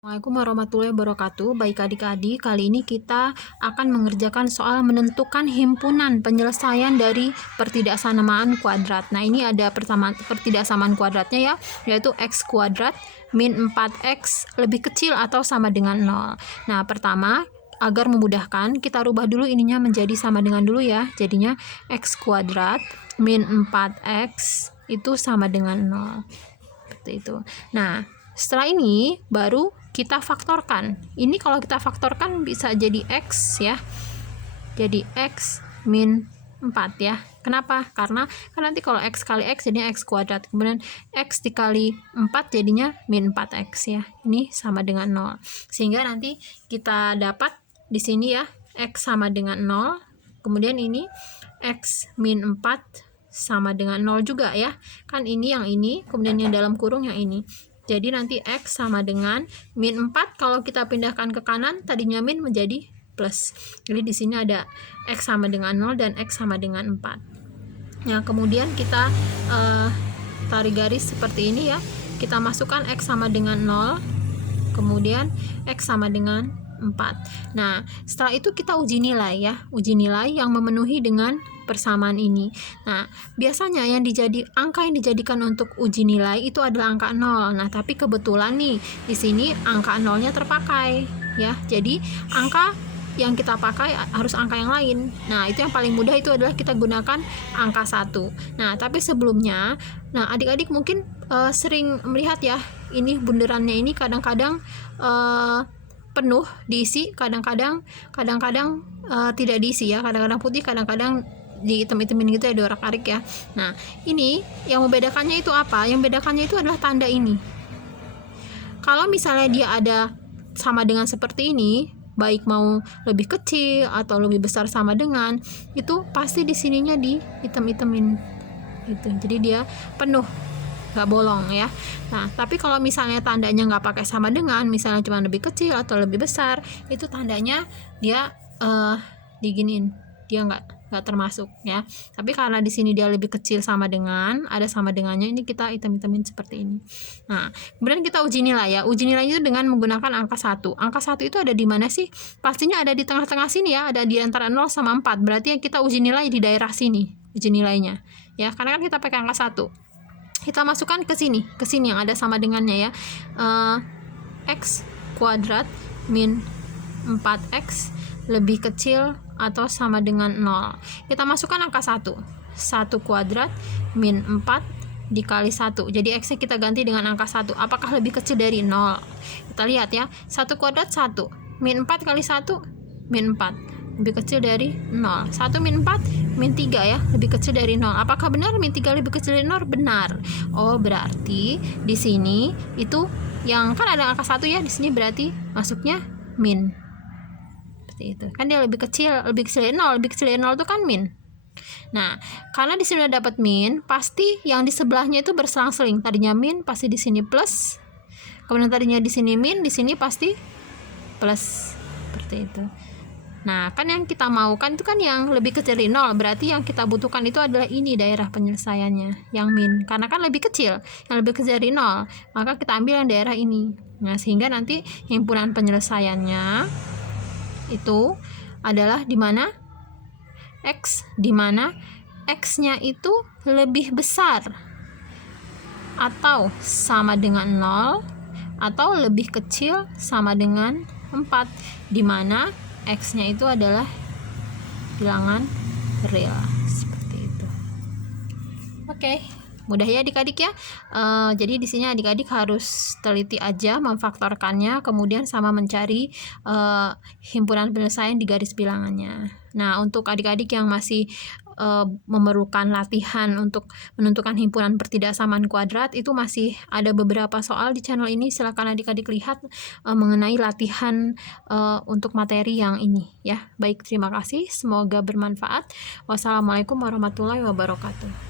Assalamualaikum warahmatullahi wabarakatuh. Baik adik-adik, kali ini kita akan mengerjakan soal menentukan himpunan penyelesaian dari pertidaksamaan kuadrat. Nah, ini ada pertama pertidaksamaan kuadratnya ya, yaitu x kuadrat min 4x lebih kecil atau sama dengan 0. Nah, pertama, agar memudahkan, kita rubah dulu ininya menjadi sama dengan dulu ya. Jadinya x kuadrat min 4x itu sama dengan 0. Seperti itu. Nah, setelah ini baru kita faktorkan. Ini kalau kita faktorkan bisa jadi x ya. Jadi x min 4 ya. Kenapa? Karena kan nanti kalau x kali x jadinya x kuadrat. Kemudian x dikali 4 jadinya min 4x ya. Ini sama dengan 0. Sehingga nanti kita dapat di sini ya x sama dengan 0. Kemudian ini x min 4 sama dengan 0 juga ya. Kan ini yang ini, kemudian yang dalam kurung yang ini. Jadi nanti x sama dengan min 4, kalau kita pindahkan ke kanan tadinya min menjadi plus. Jadi di sini ada x sama dengan 0 dan x sama dengan 4. Nah, kemudian kita tarik garis seperti ini ya. Kita masukkan x sama dengan 0, kemudian x sama dengan 4. Nah, setelah itu kita uji nilai ya. Uji nilai yang memenuhi dengan persamaan ini. Nah, biasanya yang angka yang dijadikan untuk uji nilai itu adalah angka 0. Nah, tapi kebetulan nih di sini angka 0-nya terpakai ya. Jadi, angka yang kita pakai harus angka yang lain. Nah, itu yang paling mudah itu adalah kita gunakan angka 1. Nah, tapi sebelumnya, nah adik-adik mungkin sering melihat ya, ini bunderannya ini kadang-kadang penuh diisi, kadang-kadang tidak diisi ya, kadang-kadang putih, kadang-kadang dihitam-hitamin gitu ya, diorak-arik ya. Nah, ini yang membedakannya itu apa? Yang membedakannya itu adalah tanda ini. Kalau misalnya dia ada sama dengan seperti ini, baik mau lebih kecil atau lebih besar sama dengan, itu pasti di sininya dihitam-hitamin gitu. Jadi dia penuh, nggak bolong ya. Nah, tapi kalau misalnya tandanya nggak pakai sama dengan, misalnya cuma lebih kecil atau lebih besar, itu tandanya dia diginiin, dia nggak termasuk ya. Tapi karena di sini dia lebih kecil sama dengan, ada sama dengannya, ini kita hitam-hitamin seperti ini. Nah, kemudian kita uji nilai ya. Uji nilainya itu dengan menggunakan angka 1. Angka 1 itu ada di mana sih? Pastinya ada di tengah-tengah sini ya, ada di antara 0 sama 4. Berarti yang kita uji nilai di daerah sini, uji nilainya. Ya, karena kan kita pakai angka 1. Kita masukkan ke sini yang ada sama dengannya ya. X kuadrat min 4x lebih kecil atau sama dengan 0. Kita masukkan angka 1. 1 kuadrat min 4 dikali 1. Jadi x-nya kita ganti dengan angka 1. Apakah lebih kecil dari 0? Kita lihat ya. 1 kuadrat 1. Min 4 kali 1 min 4. Lebih kecil dari 0. 1 min 4 min 3 ya, lebih kecil dari 0. Apakah benar min 3 lebih kecil dari 0? Benar. Oh, berarti di sini itu yang kan ada angka 1 ya, di sini berarti masuknya min. Seperti itu. Kan dia lebih kecil dari 0, lebih kecil dari 0 itu kan min. Nah, karena di sini udah dapat min, pasti yang di sebelahnya itu berselang-seling. Tadinya min, pasti di sini plus. Kemudian tadinya di sini min, di sini pasti plus. Seperti itu. Nah, kan yang kita mau kan itu kan yang lebih kecil dari 0. Berarti yang kita butuhkan itu adalah ini daerah penyelesaiannya, yang min. Karena kan lebih kecil, yang lebih kecil dari 0. Maka kita ambil yang daerah ini. Nah, sehingga nanti himpunan penyelesaiannya itu adalah di mana? X, di mana X-nya itu lebih besar atau sama dengan 0 atau lebih kecil sama dengan 4, di mana X-nya itu adalah bilangan real. Seperti itu. Oke, mudah ya adik-adik ya. Jadi di sini adik-adik harus teliti aja memfaktorkannya, kemudian sama mencari himpunan penyelesaian di garis bilangannya. Nah, untuk adik-adik yang masih memerlukan latihan untuk menentukan himpunan pertidaksamaan kuadrat, itu masih ada beberapa soal di channel ini. Silakan adik-adik lihat mengenai latihan untuk materi yang ini ya. Baik, terima kasih. Semoga bermanfaat. Wassalamualaikum warahmatullahi wabarakatuh.